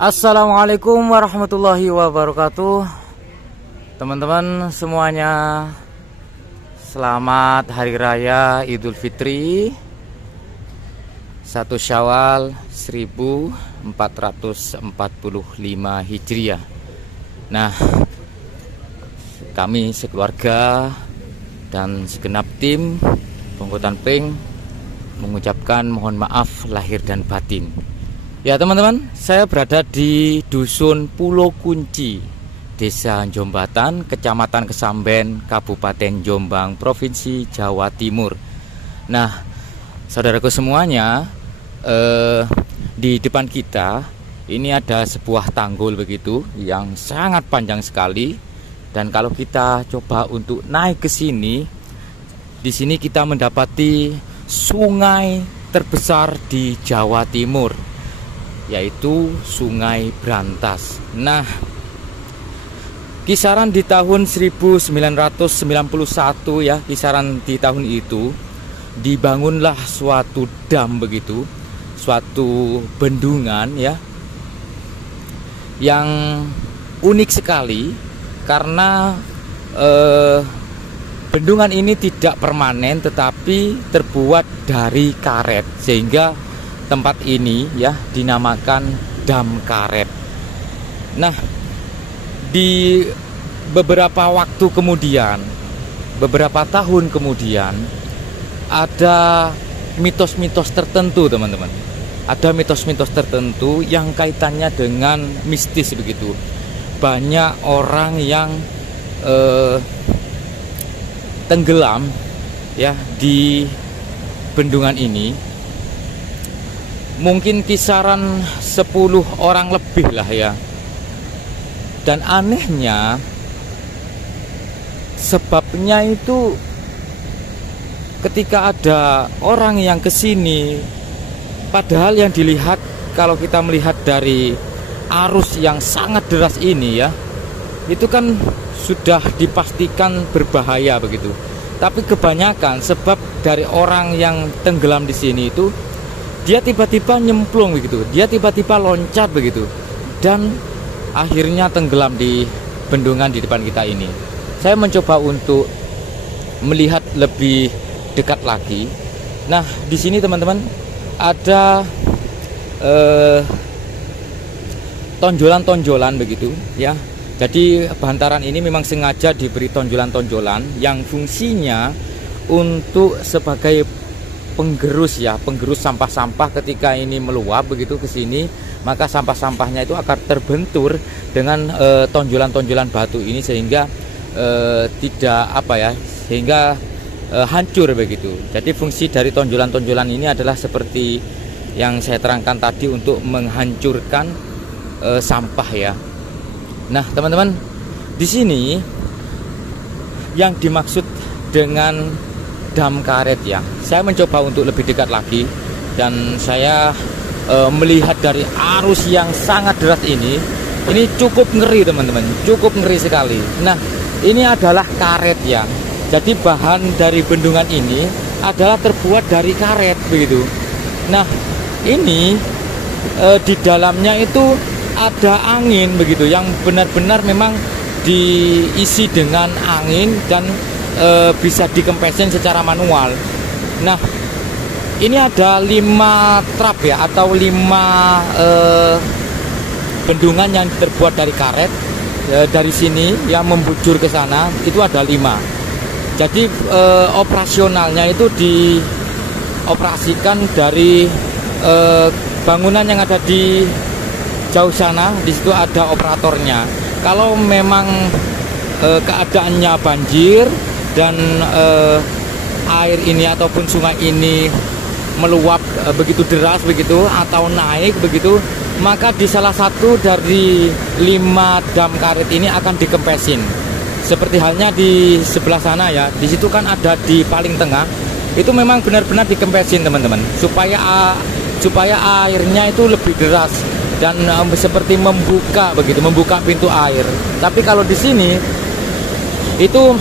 Assalamualaikum warahmatullahi wabarakatuh. Teman-teman semuanya, selamat Hari Raya Idul Fitri 1 Syawal 1445 Hijriah. Nah, kami sekeluarga dan segenap tim Penghutan Pink mengucapkan mohon maaf lahir dan batin. Ya teman-teman, saya berada di Dusun Pulau Kunci, Desa Jombatan, Kecamatan Kesamben, Kabupaten Jombang, Provinsi Jawa Timur. Nah, saudaraku semuanya, di depan kita ini ada sebuah tanggul begitu yang sangat panjang sekali. Dan kalau kita coba untuk naik ke sini, di sini kita mendapati sungai terbesar di Jawa Timur, yaitu Sungai Brantas. Nah, kisaran di tahun 1991 ya, kisaran di tahun itu dibangunlah suatu dam begitu, suatu bendungan ya, yang unik sekali karena bendungan ini tidak permanen tetapi terbuat dari karet, sehingga tempat ini ya dinamakan Dam Karet. Nah, di beberapa waktu kemudian, beberapa tahun kemudian, ada mitos-mitos tertentu teman-teman. Ada mitos-mitos tertentu yang kaitannya dengan mistis begitu. Banyak orang yang tenggelam ya di bendungan ini. Mungkin kisaran 10 orang lebih lah ya. Dan anehnya, sebabnya itu ketika ada orang yang kesini, padahal yang dilihat, kalau kita melihat dari arus yang sangat deras ini ya, itu kan sudah dipastikan berbahaya begitu. Tapi kebanyakan sebab dari orang yang tenggelam di sini itu, dia tiba-tiba nyemplung begitu, dia tiba-tiba loncat begitu, dan akhirnya tenggelam di bendungan di depan kita ini. Saya mencoba untuk melihat lebih dekat lagi. Nah, di sini teman-teman ada tonjolan-tonjolan begitu ya. Jadi bantaran ini memang sengaja diberi tonjolan-tonjolan yang fungsinya untuk sebagai penggerus ya, penggerus sampah-sampah ketika ini meluap begitu ke sini, maka sampah-sampahnya itu akan terbentur dengan tonjolan-tonjolan batu ini, sehingga tidak apa ya, sehingga hancur begitu. Jadi fungsi dari tonjolan-tonjolan ini adalah seperti yang saya terangkan tadi, untuk menghancurkan sampah ya. Nah teman-teman, di sini yang dimaksud dengan Dam Karet ya, saya mencoba untuk lebih dekat lagi, dan saya melihat dari arus yang sangat deras ini cukup ngeri teman-teman, cukup ngeri sekali. Nah, ini adalah karet ya. Jadi bahan dari bendungan ini adalah terbuat dari karet begitu. Nah, ini di dalamnya itu ada angin begitu, yang benar-benar memang diisi dengan angin dan bisa dikempesin secara manual. Nah, ini ada 5 trap ya, atau 5 bendungan yang terbuat dari karet. Dari sini yang membujur ke sana itu ada 5. Jadi operasionalnya itu dioperasikan dari bangunan yang ada di jauh sana. Di situ ada operatornya. Kalau memang keadaannya banjir dan air ini ataupun sungai ini meluap begitu deras begitu, atau naik begitu, maka di salah satu dari 5 dam karet ini akan dikempesin. Seperti halnya di sebelah sana ya, di situ kan ada di paling tengah, itu memang benar-benar dikempesin teman-teman, supaya airnya itu lebih deras dan seperti membuka begitu, membuka pintu air. Tapi kalau di sini itu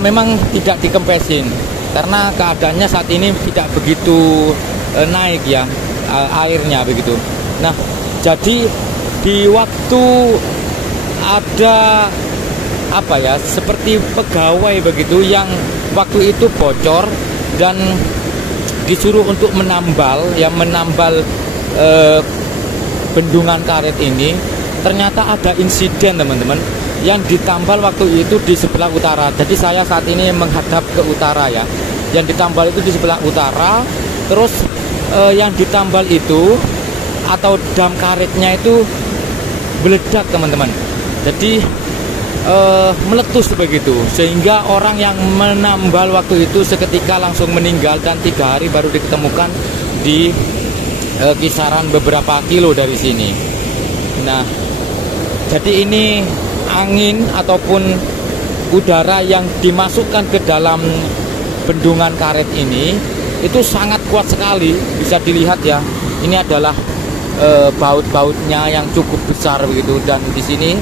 memang tidak dikempesin karena keadaannya saat ini tidak begitu naik ya airnya begitu. Nah, jadi di waktu ada apa ya, seperti pegawai begitu yang waktu itu bocor dan disuruh untuk menambal bendungan karet ini. Ternyata ada insiden teman-teman, yang ditambal waktu itu di sebelah utara. Jadi saya saat ini menghadap ke utara ya. Yang ditambal itu di sebelah utara. Terus yang ditambal itu atau dam karetnya itu meledak teman-teman. Jadi meletus begitu, sehingga orang yang menambal waktu itu seketika langsung meninggal dan 3 hari baru ditemukan di kisaran beberapa kilo dari sini. Nah, jadi ini angin ataupun udara yang dimasukkan ke dalam bendungan karet ini itu sangat kuat sekali. Bisa dilihat ya, ini adalah baut-bautnya yang cukup besar begitu, dan di sini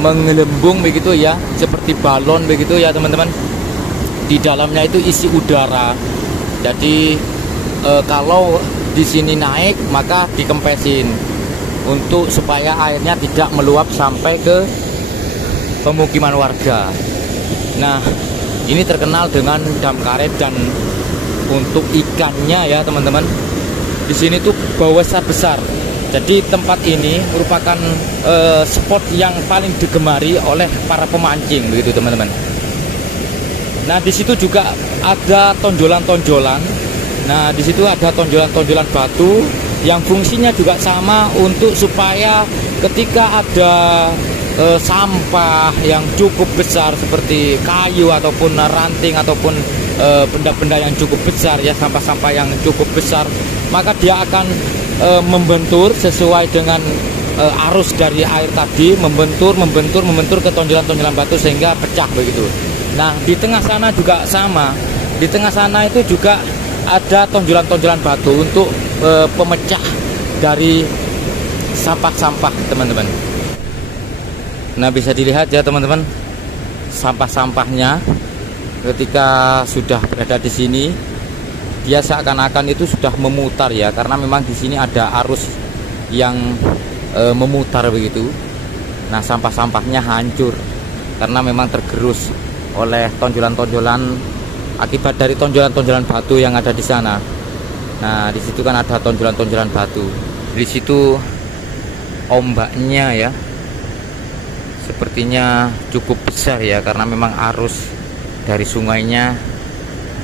menggelembung begitu ya, seperti balon begitu ya teman-teman. Di dalamnya itu isi udara. Jadi kalau di sini naik maka dikempesin untuk supaya airnya tidak meluap sampai ke pemukiman warga. Nah, ini terkenal dengan dam karet, dan untuk ikannya ya teman-teman, di sini tuh bau besar. Jadi tempat ini merupakan spot yang paling digemari oleh para pemancing begitu teman-teman. Nah, di situ juga ada tonjolan-tonjolan. Nah, di situ ada tonjolan-tonjolan batu yang fungsinya juga sama untuk supaya ketika ada sampah yang cukup besar seperti kayu ataupun ranting ataupun benda-benda yang cukup besar ya, sampah-sampah yang cukup besar, maka dia akan membentur sesuai dengan arus dari air tadi, membentur ke tonjolan-tonjolan batu sehingga pecah begitu. Nah, di tengah sana juga sama. Di tengah sana itu juga ada tonjolan-tonjolan batu untuk pemecah dari sampah-sampah teman-teman. Nah, bisa dilihat ya teman-teman, sampah-sampahnya ketika sudah berada di sini, dia seakan-akan itu sudah memutar ya, karena memang di sini ada arus yang memutar begitu. Nah, sampah-sampahnya hancur karena memang tergerus oleh tonjolan-tonjolan akibat dari tonjolan-tonjolan batu yang ada di sana. Nah, di situ kan ada tonjolan-tonjolan batu. Di situ ombaknya ya, sepertinya cukup besar ya, karena memang arus dari sungainya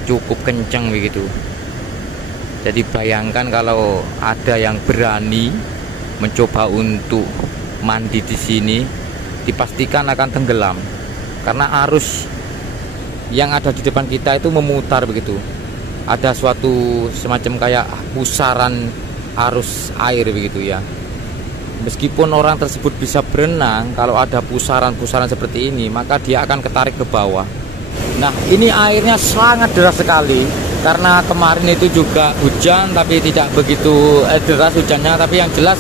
cukup kencang begitu. Jadi bayangkan kalau ada yang berani mencoba untuk mandi di sini, dipastikan akan tenggelam karena arus yang ada di depan kita itu memutar begitu. Ada suatu semacam kayak pusaran arus air begitu ya. Meskipun orang tersebut bisa berenang, kalau ada pusaran-pusaran seperti ini maka dia akan ketarik ke bawah. Nah, ini airnya sangat deras sekali karena kemarin itu juga hujan tapi tidak begitu deras hujannya. Tapi yang jelas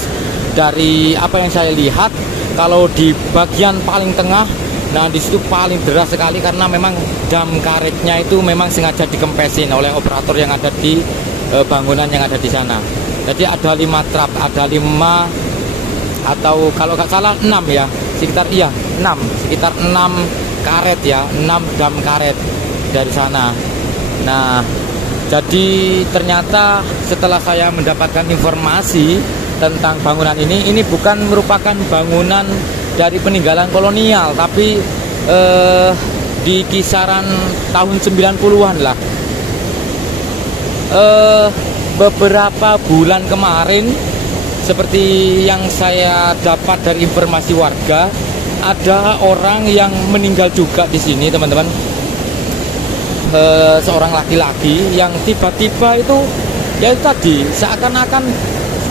dari apa yang saya lihat, kalau di bagian paling tengah, nah di situ paling deras sekali karena memang dam karetnya itu memang sengaja dikempesin oleh operator yang ada di bangunan yang ada di sana. Jadi ada 5 trap, ada 5 atau kalau nggak salah 6 ya, sekitar 6 karet ya, 6 dam karet dari sana. Nah, jadi ternyata setelah saya mendapatkan informasi tentang bangunan ini bukan merupakan bangunan dari peninggalan kolonial, tapi di kisaran tahun 90-an lah. Beberapa bulan kemarin, seperti yang saya dapat dari informasi warga, ada orang yang meninggal juga di sini, teman-teman. Seorang laki-laki yang tiba-tiba itu ya itu tadi seakan-akan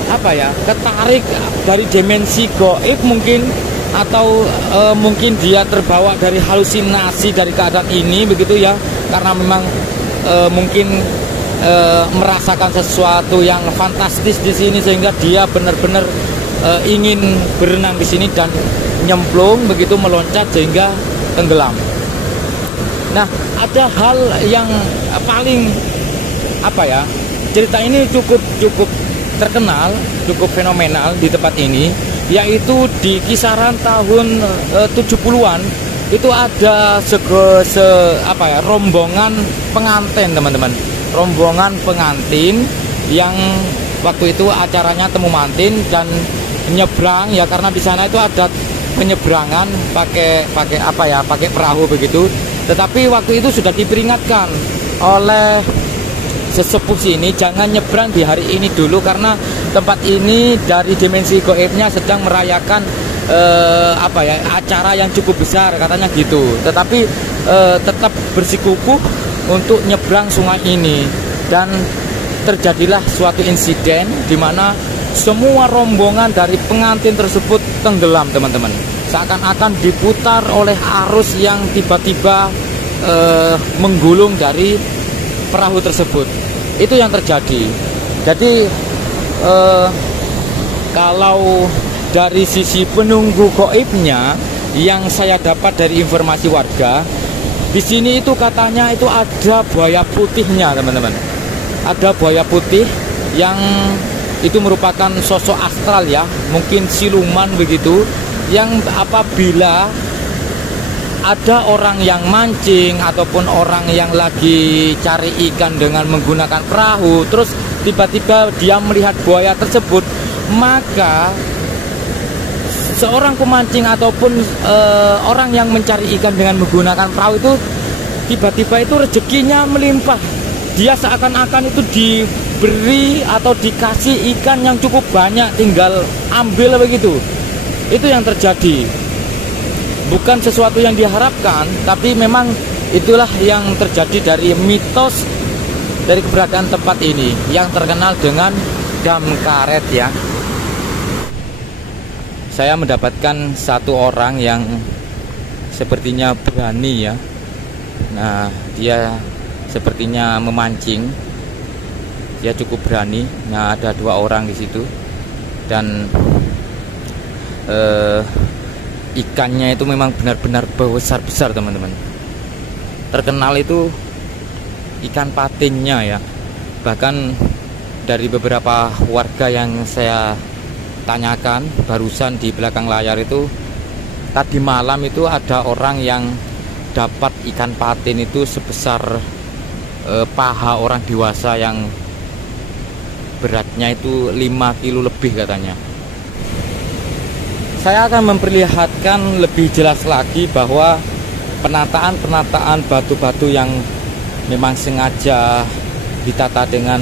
apa ya, ketarik dari dimensi gaib mungkin, atau mungkin dia terbawa dari halusinasi dari keadaan ini begitu ya, karena memang mungkin merasakan sesuatu yang fantastis di sini sehingga dia benar-benar ingin berenang di sini dan nyemplung begitu, meloncat sehingga tenggelam. Nah, ada hal yang paling apa ya, cerita ini cukup terkenal, cukup fenomenal di tempat ini, yaitu di kisaran tahun 70-an itu ada rombongan pengantin, teman-teman. Rombongan pengantin yang waktu itu acaranya temu mantin dan nyebrang ya, karena di sana itu ada penyeberangan pakai perahu begitu. Tetapi waktu itu sudah diperingatkan oleh sesepuh sini, jangan nyebrang di hari ini dulu karena tempat ini dari dimensi goibnya sedang merayakan acara yang cukup besar, katanya gitu. Tetapi tetap bersikukuh untuk nyebrang sungai ini, dan terjadilah suatu insiden di mana semua rombongan dari pengantin tersebut tenggelam, teman-teman. Seakan-akan diputar oleh arus yang tiba-tiba menggulung dari perahu tersebut. Itu yang terjadi. Jadi kalau dari sisi penunggu gaibnya yang saya dapat dari informasi warga, di sini itu katanya itu ada buaya putihnya, teman-teman. Ada buaya putih yang itu merupakan sosok astral ya, mungkin siluman begitu, yang apabila ada orang yang mancing ataupun orang yang lagi cari ikan dengan menggunakan perahu, terus tiba-tiba dia melihat buaya tersebut, maka seorang pemancing ataupun orang yang mencari ikan dengan menggunakan perahu itu tiba-tiba itu rezekinya melimpah. Dia seakan-akan itu diberi atau dikasih ikan yang cukup banyak, tinggal ambil begitu. Itu yang terjadi. Bukan sesuatu yang diharapkan, tapi memang itulah yang terjadi dari mitos dari keberadaan tempat ini yang terkenal dengan dam karet ya. Saya mendapatkan satu orang yang sepertinya berani ya. Nah, dia sepertinya memancing. Dia cukup berani. Nah, ada 2 orang di situ. Dan ikannya itu memang benar-benar besar-besar, teman-teman. Terkenal itu ikan patinnya ya. Bahkan dari beberapa warga yang saya tanyakan barusan di belakang layar itu, tadi malam itu ada orang yang dapat ikan patin itu sebesar paha orang dewasa yang beratnya itu 5 kilo lebih katanya. Saya akan memperlihatkan lebih jelas lagi bahwa penataan batu-batu yang memang sengaja ditata dengan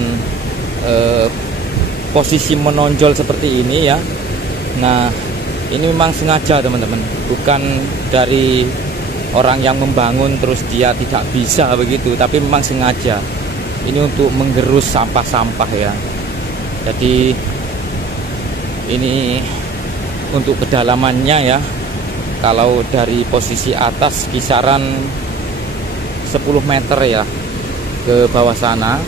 posisi menonjol seperti ini ya. Nah, ini memang sengaja, teman-teman, bukan dari orang yang membangun terus dia tidak bisa begitu, tapi memang sengaja. Ini untuk menggerus sampah-sampah ya. Jadi ini untuk kedalamannya ya, kalau dari posisi atas kisaran 10 meter ya ke bawah sana.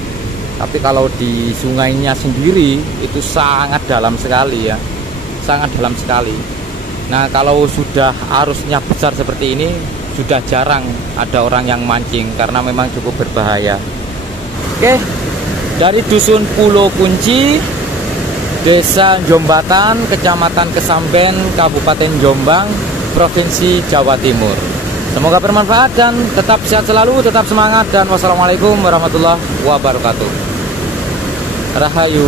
Tapi kalau di sungainya sendiri itu sangat dalam sekali ya, sangat dalam sekali. Nah, kalau sudah arusnya besar seperti ini, sudah jarang ada orang yang mancing karena memang cukup berbahaya. Oke, dari Dusun Pulau Kunci, Desa Jombatan, Kecamatan Kesamben, Kabupaten Jombang, Provinsi Jawa Timur. Semoga bermanfaat dan tetap sehat selalu, tetap semangat, dan wassalamualaikum warahmatullahi wabarakatuh. Rahayu.